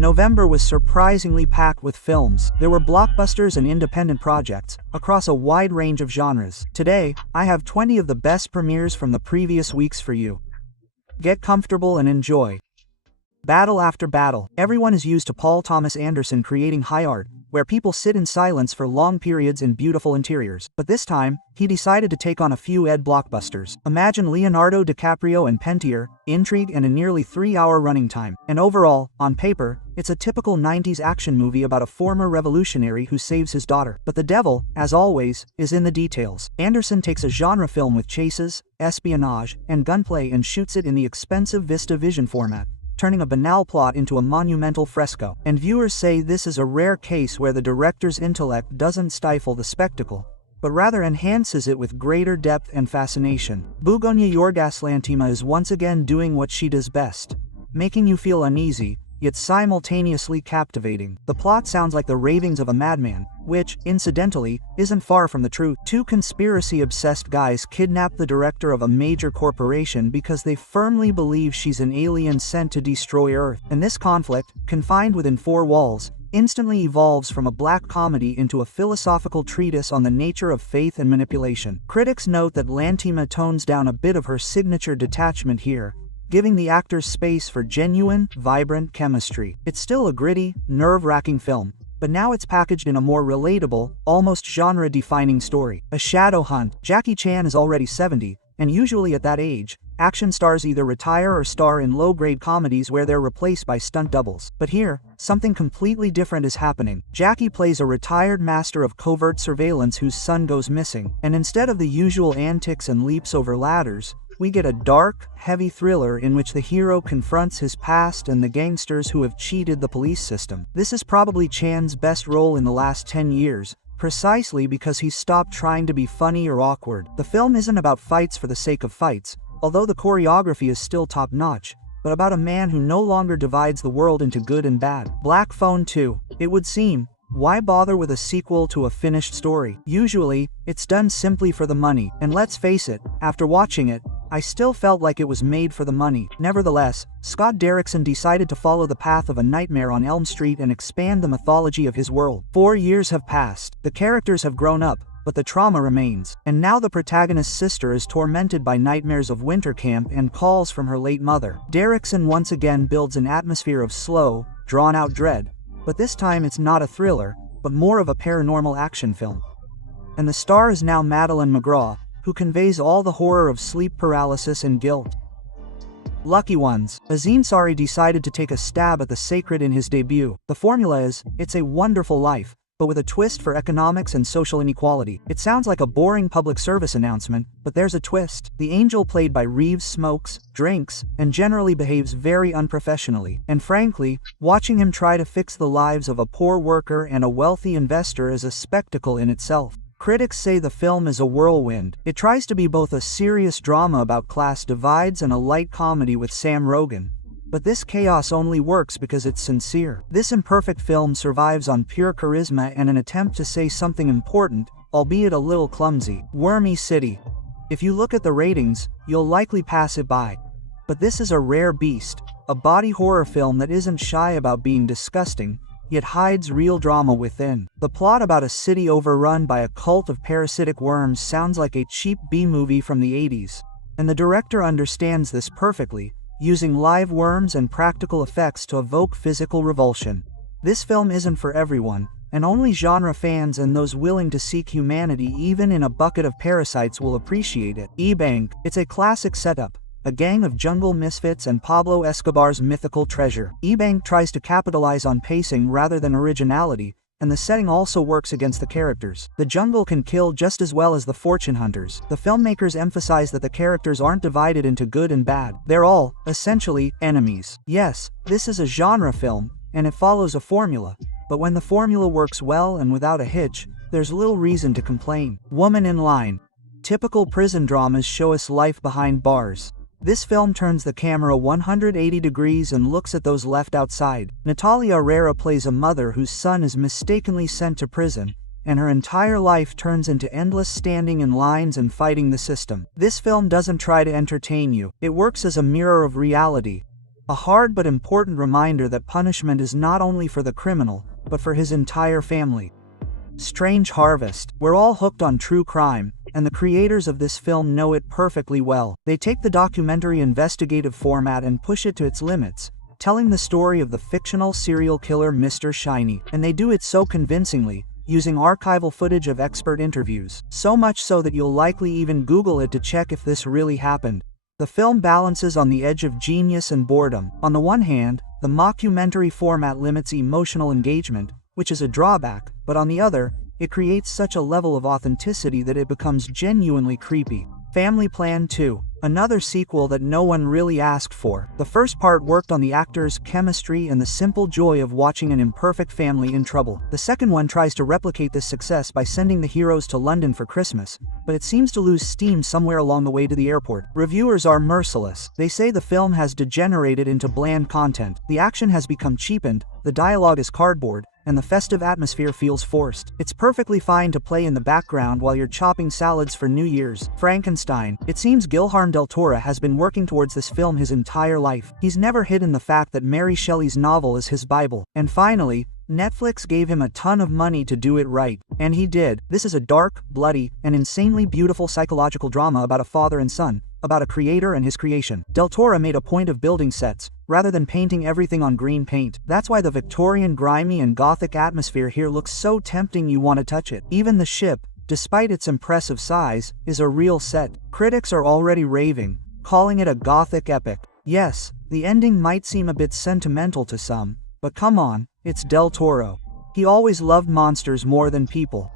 November was surprisingly packed with films. There were blockbusters and independent projects, across a wide range of genres. Today, I have 20 of the best premieres from the previous weeks for you. Get comfortable and enjoy. Battle After Battle. Everyone is used to Paul Thomas Anderson creating high art, where people sit in silence for long periods in beautiful interiors. But this time, he decided to take on a few blockbusters. Imagine Leonardo DiCaprio and Pentier, intrigue and a nearly 3-hour running time. And overall, on paper, it's a typical 90s action movie about a former revolutionary who saves his daughter. But the devil, as always, is in the details. Anderson takes a genre film with chases, espionage, and gunplay and shoots it in the expensive VistaVision format, turning a banal plot into a monumental fresco. And viewers say this is a rare case where the director's intellect doesn't stifle the spectacle, but rather enhances it with greater depth and fascination. Begoña Yorgos Lanthimos is once again doing what she does best, making you feel uneasy, yet simultaneously captivating. The plot sounds like the ravings of a madman, which, incidentally, isn't far from the truth. Two conspiracy-obsessed guys kidnap the director of a major corporation because they firmly believe she's an alien sent to destroy Earth. And this conflict, confined within 4 walls, instantly evolves from a black comedy into a philosophical treatise on the nature of faith and manipulation. Critics note that Lanthimos tones down a bit of her signature detachment here, giving the actors space for genuine, vibrant chemistry. It's still a gritty, nerve-wracking film, but now it's packaged in a more relatable, almost genre-defining story. A shadow hunt. Jackie Chan is already 70, and usually at that age, action stars either retire or star in low-grade comedies where they're replaced by stunt doubles. But here, something completely different is happening. Jackie plays a retired master of covert surveillance whose son goes missing, and instead of the usual antics and leaps over ladders, we get a dark, heavy thriller in which the hero confronts his past and the gangsters who have cheated the police system. This is probably Chan's best role in the last 10 years, precisely because he's stopped trying to be funny or awkward. The film isn't about fights for the sake of fights, although the choreography is still top-notch, but about a man who no longer divides the world into good and bad. Black Phone 2. It would seem, why bother with a sequel to a finished story? Usually, it's done simply for the money, and let's face it, after watching it, I still felt like it was made for the money. Nevertheless, Scott Derrickson decided to follow the path of A Nightmare on Elm Street and expand the mythology of his world. 4 years have passed. The characters have grown up, but the trauma remains. And now the protagonist's sister is tormented by nightmares of winter camp and calls from her late mother. Derrickson once again builds an atmosphere of slow, drawn-out dread, but this time it's not a thriller, but more of a paranormal action film. And the star is now Madeline McGraw, who conveys all the horror of sleep paralysis and guilt. Lucky Ones. Aziz Ansari decided to take a stab at the sacred in his debut. The formula is, It's a Wonderful Life, but with a twist for economics and social inequality. It sounds like a boring public service announcement, but there's a twist. The angel played by Reeves smokes, drinks, and generally behaves very unprofessionally. And frankly, watching him try to fix the lives of a poor worker and a wealthy investor is a spectacle in itself. Critics say the film is a whirlwind. It tries to be both a serious drama about class divides and a light comedy with Sam Rogen. But this chaos only works because it's sincere. This imperfect film survives on pure charisma and an attempt to say something important, albeit a little clumsy. Wormy City. If you look at the ratings, you'll likely pass it by. But this is a rare beast, a body horror film that isn't shy about being disgusting, yet hides real drama within. The plot about a city overrun by a cult of parasitic worms sounds like a cheap B-movie from the 80s. And the director understands this perfectly, using live worms and practical effects to evoke physical revulsion. This film isn't for everyone, and only genre fans and those willing to seek humanity even in a bucket of parasites will appreciate it. E-Bank. It's a classic setup. A gang of jungle misfits and Pablo Escobar's mythical treasure. E-Bank tries to capitalize on pacing rather than originality, and the setting also works against the characters. The jungle can kill just as well as the fortune hunters. The filmmakers emphasize that the characters aren't divided into good and bad. They're all, essentially, enemies. Yes, this is a genre film, and it follows a formula, but when the formula works well and without a hitch, there's little reason to complain. Woman in Line. Typical prison dramas show us life behind bars. This film turns the camera 180 degrees and looks at those left outside. Natalia Herrera plays a mother whose son is mistakenly sent to prison, and her entire life turns into endless standing in lines and fighting the system. This film doesn't try to entertain you. It works as a mirror of reality. A hard but important reminder that punishment is not only for the criminal, but for his entire family. Strange Harvest. We're all hooked on true crime, and the creators of this film know it perfectly well. They take the documentary investigative format and push it to its limits, telling the story of the fictional serial killer Mr. Shiny. And they do it so convincingly, using archival footage of expert interviews. So much so that you'll likely even Google it to check if this really happened. The film balances on the edge of genius and boredom. On the one hand, the mockumentary format limits emotional engagement, which is a drawback, but on the other, it creates such a level of authenticity that it becomes genuinely creepy. Family Plan 2. Another sequel that no one really asked for. The first part worked on the actors' chemistry and the simple joy of watching an imperfect family in trouble. The second one tries to replicate this success by sending the heroes to London for Christmas, but it seems to lose steam somewhere along the way to the airport. Reviewers are merciless. They say the film has degenerated into bland content. The action has become cheapened, the dialogue is cardboard, and the festive atmosphere feels forced. It's perfectly fine to play in the background while you're chopping salads for New Year's. Frankenstein. It seems Guillermo del Toro has been working towards this film his entire life. He's never hidden the fact that Mary Shelley's novel is his Bible. And finally, Netflix gave him a ton of money to do it right. And he did. This is a dark, bloody, and insanely beautiful psychological drama about a father and son, about a creator and his creation. Del Toro made a point of building sets, rather than painting everything on green paint. That's why the Victorian grimy and gothic atmosphere here looks so tempting you want to touch it. Even the ship, despite its impressive size, is a real set. Critics are already raving, calling it a gothic epic. Yes, the ending might seem a bit sentimental to some, but come on, it's Del Toro. He always loved monsters more than people.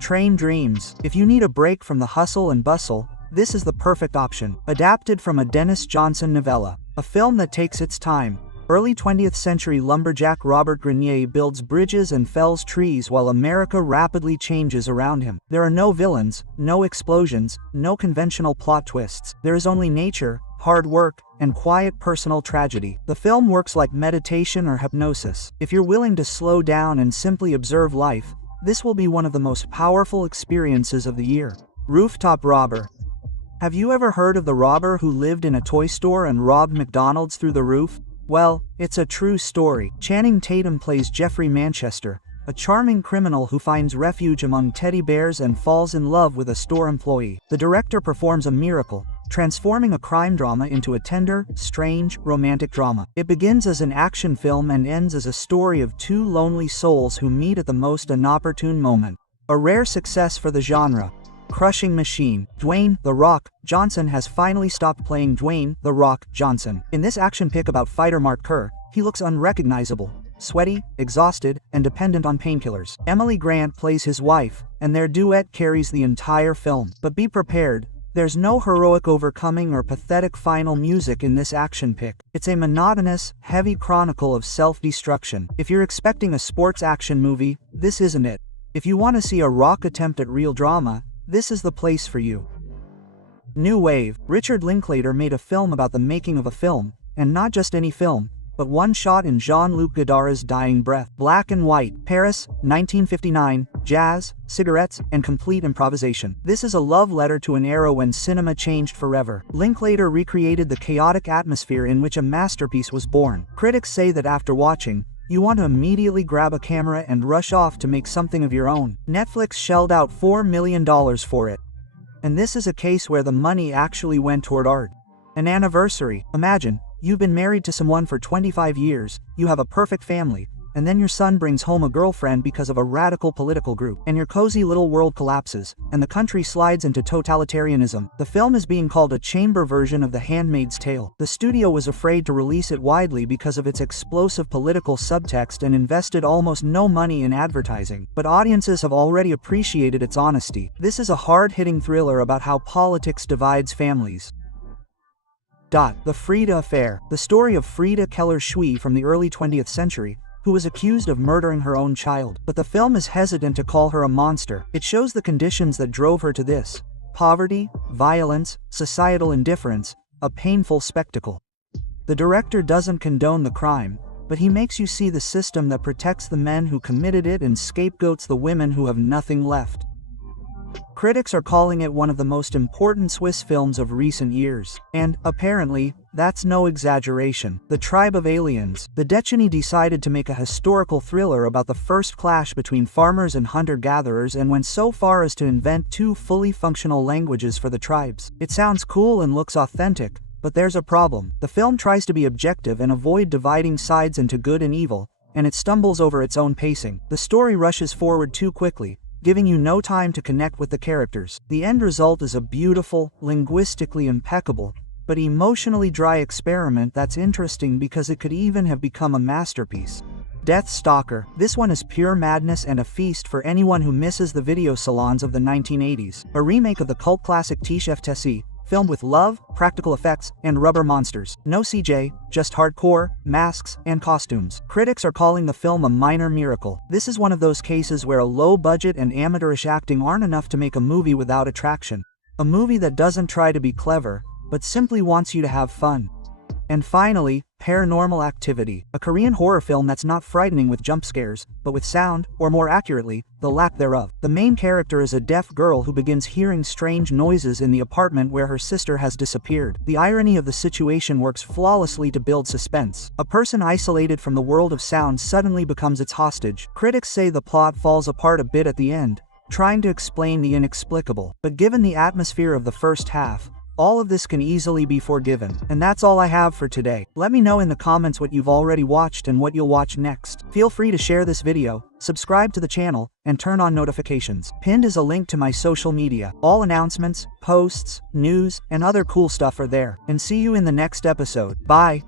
Train Dreams. If you need a break from the hustle and bustle, this is the perfect option. Adapted from a Dennis Johnson novella, a film that takes its time. Early 20th century lumberjack Robert Grenier builds bridges and fells trees while America rapidly changes around him. There are no villains, no explosions, no conventional plot twists. There is only nature, hard work, and quiet personal tragedy. The film works like meditation or hypnosis. If you're willing to slow down and simply observe life, this will be one of the most powerful experiences of the year. Rooftop Robber. Have you ever heard of the robber who lived in a toy store and robbed McDonald's through the roof? Well, it's a true story. Channing Tatum plays Jeffrey Manchester, a charming criminal who finds refuge among teddy bears and falls in love with a store employee. The director performs a miracle, transforming a crime drama into a tender, strange, romantic drama. It begins as an action film and ends as a story of two lonely souls who meet at the most inopportune moment. A rare success for the genre. Crushing Machine. Dwayne "The Rock" Johnson has finally stopped playing Dwayne "The Rock" Johnson. In this action pick about fighter Mark Kerr, he looks unrecognizable, sweaty, exhausted, and dependent on painkillers. Emily Grant plays his wife, and their duet carries the entire film. But be prepared, there's no heroic overcoming or pathetic final music in this action pick. It's a monotonous, heavy chronicle of self-destruction. If you're expecting a sports action movie, this isn't it. If you want to see a Rock attempt at real drama, this is the place for you. New Wave. Richard Linklater made a film about the making of a film, and not just any film, but one shot in Jean-Luc Godard's dying breath. Black and White. Paris, 1959, jazz, cigarettes, and complete improvisation. This is a love letter to an era when cinema changed forever. Linklater recreated the chaotic atmosphere in which a masterpiece was born. Critics say that after watching, you want to immediately grab a camera and rush off to make something of your own. Netflix shelled out $4 million for it. And this is a case where the money actually went toward art. An anniversary. Imagine, you've been married to someone for 25 years, you have a perfect family, and then your son brings home a girlfriend because of a radical political group, and your cozy little world collapses, and the country slides into totalitarianism. The film is being called a chamber version of The Handmaid's Tale. The studio was afraid to release it widely because of its explosive political subtext and invested almost no money in advertising, but audiences have already appreciated its honesty. This is a hard-hitting thriller about how politics divides families. The Frida Affair. The story of Frida Keller-Shui from the early 20th century, who was accused of murdering her own child. But the film is hesitant to call her a monster. It shows the conditions that drove her to this: poverty, violence, societal indifference, a painful spectacle. The director doesn't condone the crime, but he makes you see the system that protects the men who committed it and scapegoats the women who have nothing left. Critics are calling it one of the most important Swiss films of recent years, and, apparently, That's no exaggeration. The Tribe of Aliens. The Decini decided to make a historical thriller about the first clash between farmers and hunter-gatherers and went so far as to invent two fully functional languages for the tribes. It sounds cool and looks authentic, but there's a problem. The film tries to be objective and avoid dividing sides into good and evil, and it stumbles over its own pacing. The story rushes forward too quickly, giving you no time to connect with the characters. The end result is a beautiful, linguistically impeccable, but emotionally dry experiment that's interesting because it could even have become a masterpiece. Death Stalker. This one is pure madness and a feast for anyone who misses the video salons of the 1980s. A remake of the cult classic TFTC, filmed with love, practical effects, and rubber monsters. No CJ, just hardcore, masks, and costumes. Critics are calling the film a minor miracle. This is one of those cases where a low budget and amateurish acting aren't enough to make a movie without attraction. A movie that doesn't try to be clever, but simply wants you to have fun. And finally, Paranormal Activity, a Korean horror film that's not frightening with jump scares, but with sound, or more accurately, the lack thereof. The main character is a deaf girl who begins hearing strange noises in the apartment where her sister has disappeared. The irony of the situation works flawlessly to build suspense. A person isolated from the world of sound suddenly becomes its hostage. Critics say the plot falls apart a bit at the end, trying to explain the inexplicable. But given the atmosphere of the first half, all of this can easily be forgiven. And that's all I have for today. Let me know in the comments what you've already watched and what you'll watch next. Feel free to share this video, subscribe to the channel, and turn on notifications. Pinned is a link to my social media. All announcements, posts, news, and other cool stuff are there. And see you in the next episode. Bye.